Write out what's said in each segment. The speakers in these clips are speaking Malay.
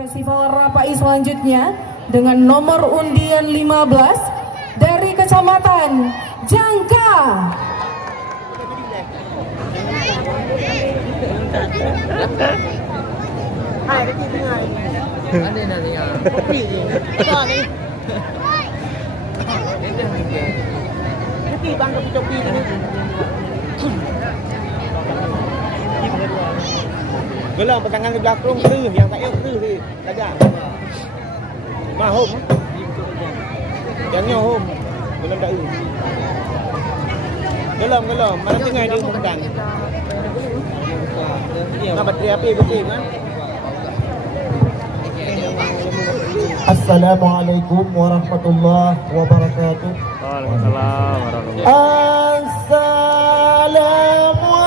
Festival Rapai selanjutnya dengan nomor undian 15 dari Kecamatan Jangka. Gelang petangan di belakang tu yang tak yang tu ni tajam. Mahum. Yang home. Gelang tak u. Gelang mana tengah dia pedang. Nak bateri api betul kan? Assalamualaikum warahmatullahi wabarakatuh. Waalaikumsalam warahmatullahi wabarakatuh.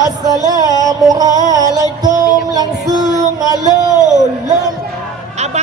Assalamualaikum langsung alun abang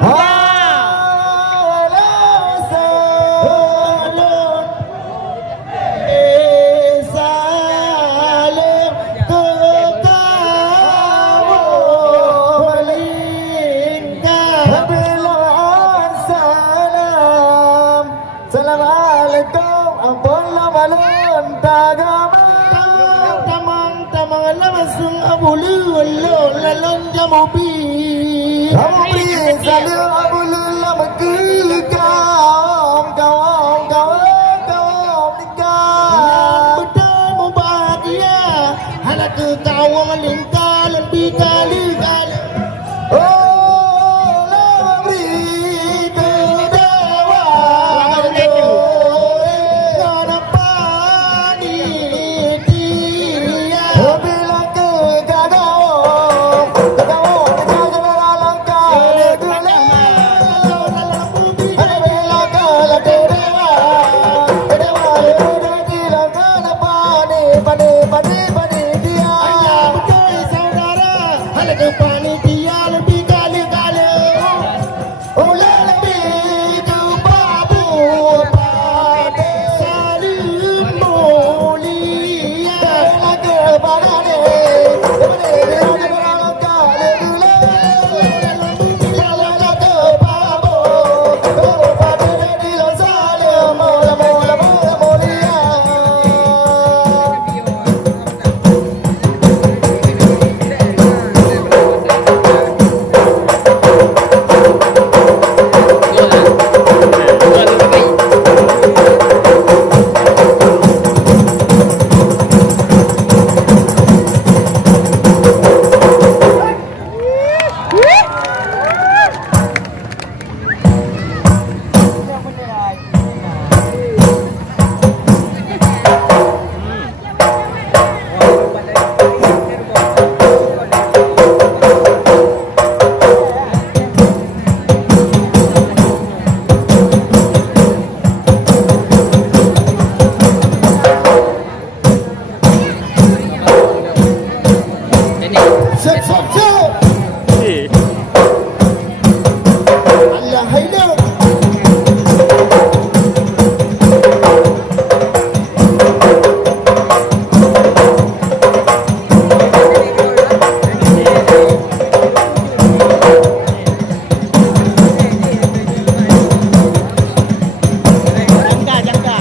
Depan Sep sep sep. Eh, Allah hidup. Jangka.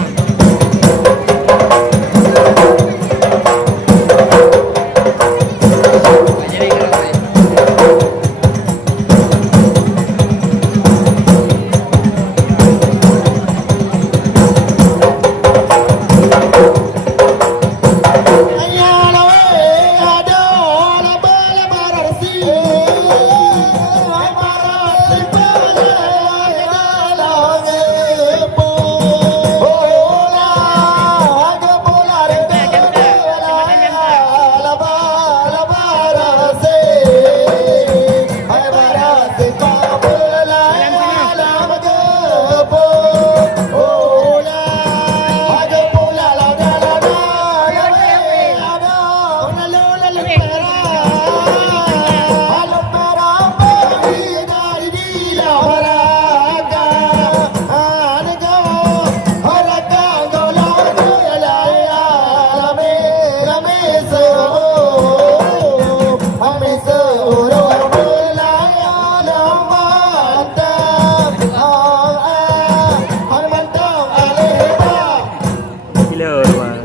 gila tu bang.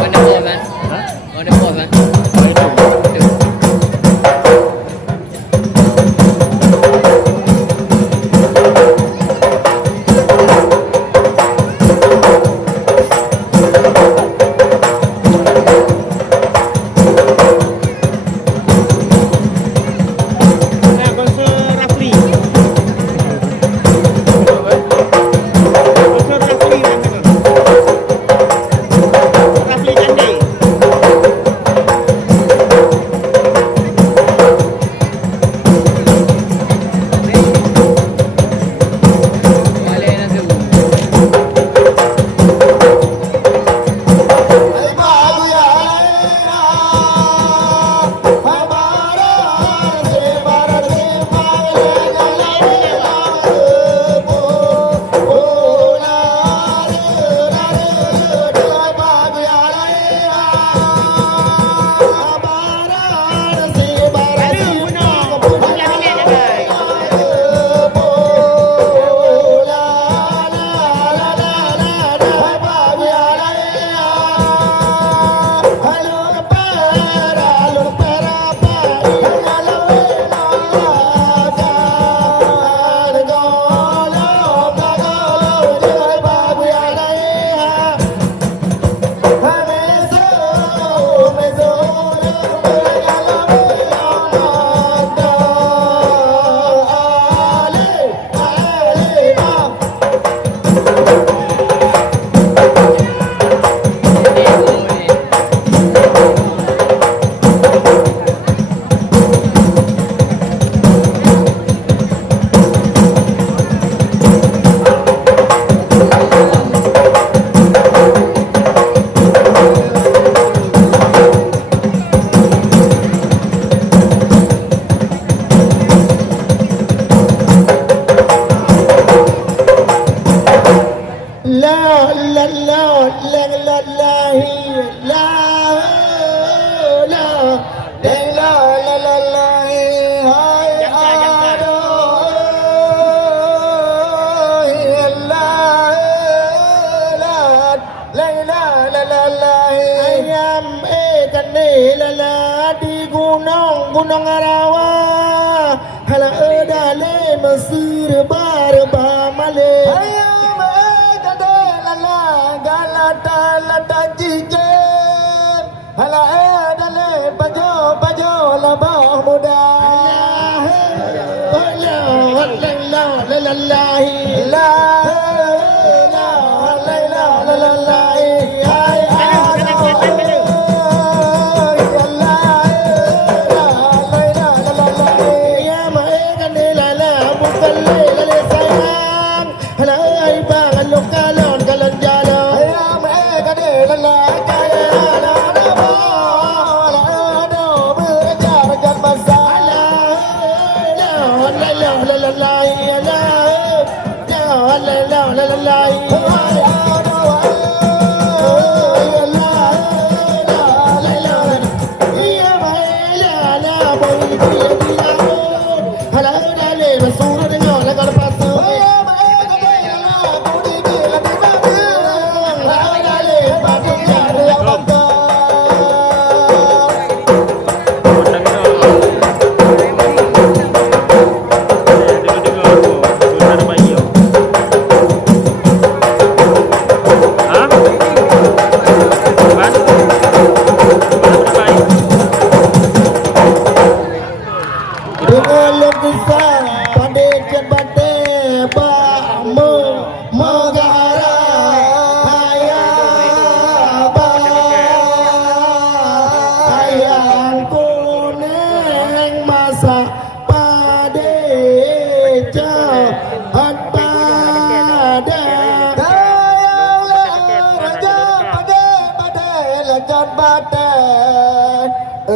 Mana buat man? Ha? Mana buat man? Oh, itu. Nah, konser Rafli. Konser Rafli namanya. Rafli Candai. Balik nanti. Gunung Arawa hala edale Mesir barba male ayam gade lala galata lata jije hala edale pajo pajo labah muda la lalahi la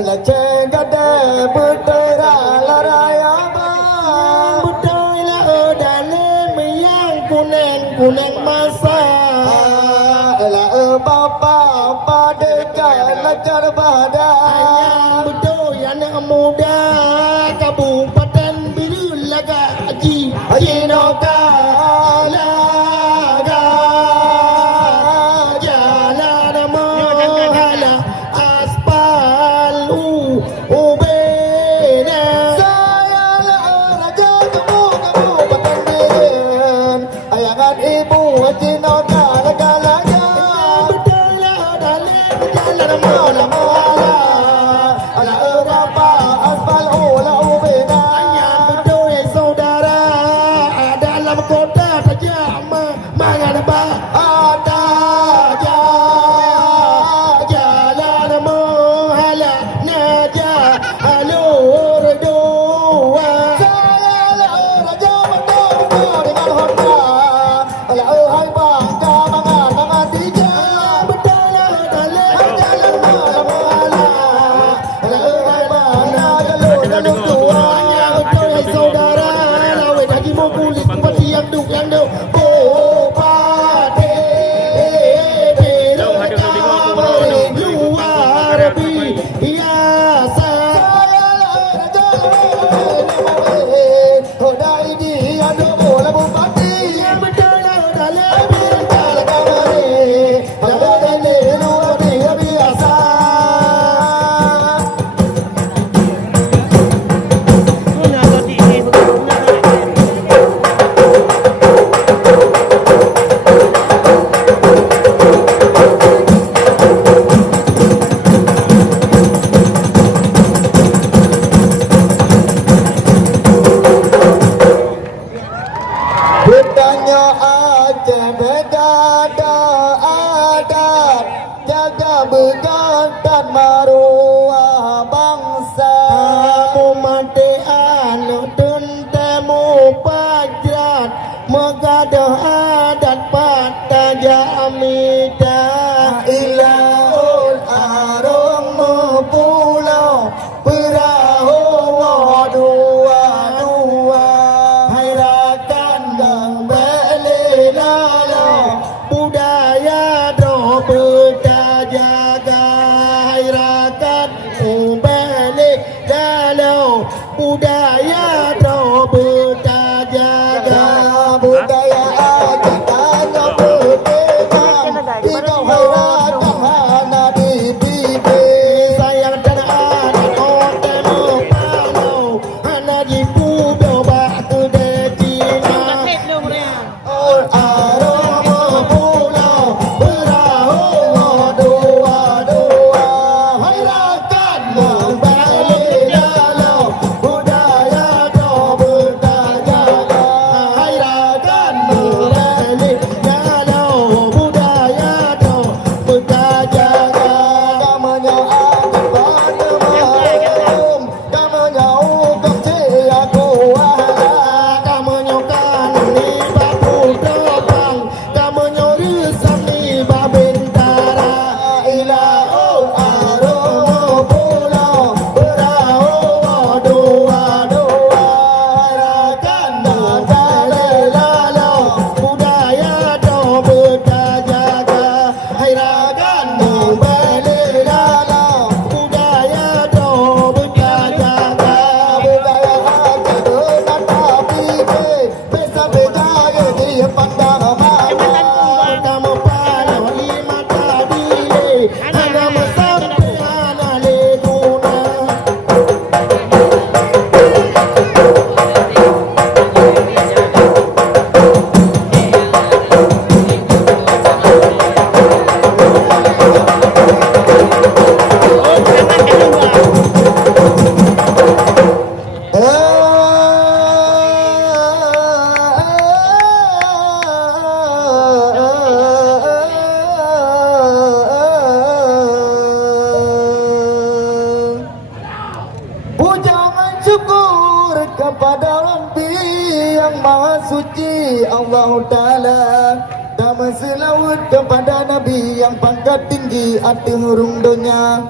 la cengada betera laraya betul la dalam yang kuneng masa la bapa pada kalajar badan betul yang muda kabupaten Bilulaga Haji Noka begantan maruah bangsa mumate anu tentemu pajrat megadah adat patah jamita ilaul arung pulau perahu dua hairakan gang beli lalau budaya do jaga hairakan balik dalau budaya do berjaga budaya ajakannya berdekan hidau hairakan hana di bibi sayang dan anak otemu palau hana di pudo bak kedecina ol aroma pulau perahu kepada Rabbi yang Maha Suci Allah Ta'ala. Damai selawat kepada Nabi yang pangkat tinggi hati hurung dunia.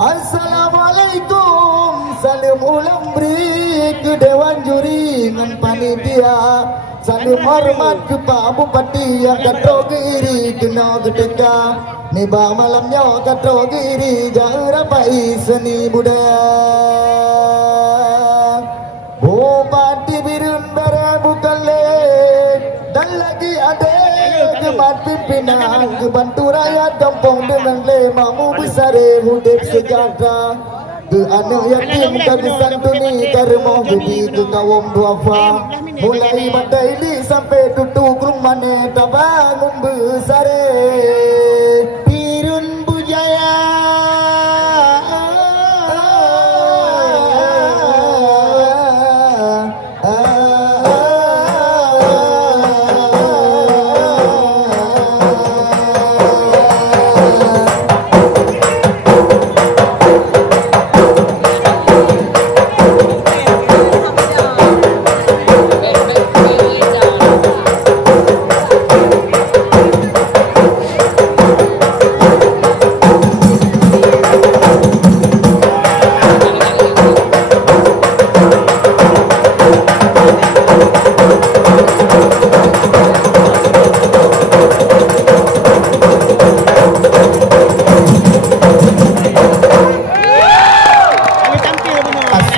Assalamualaikum, salam ulang beri ke Dewan Juri dan panitia. Salam hormat ke Pak Bupati yang kategori kena ketika. Niba malamnya kategori jarapai seni budaya. Bupati Birun Bara bukan lek dan lagi ada kemat pimpinan kebantu rakyat kampung dengan lemamu besar hidup sejahtera. Ke anak yatim kami santuni karmo budi ke kaum duafa. Mulai badaili sampai tutu rumane tabangun besar Birun Bujaya.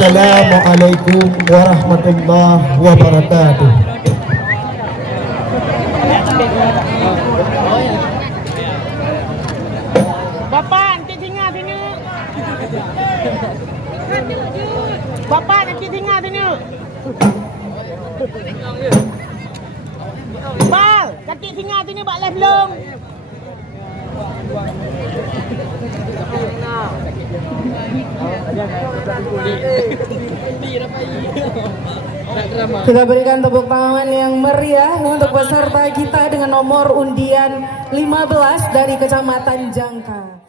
Assalamualaikum warahmatullahi wabarakatuh. Bapak nanti tinggal sini. Bapak nanti tinggal sini. Bal, nanti tinggal sini Pak live belum? Kita berikan tepuk tangan yang meriah untuk peserta kita dengan nomor undian 15 dari Kecamatan Jangka.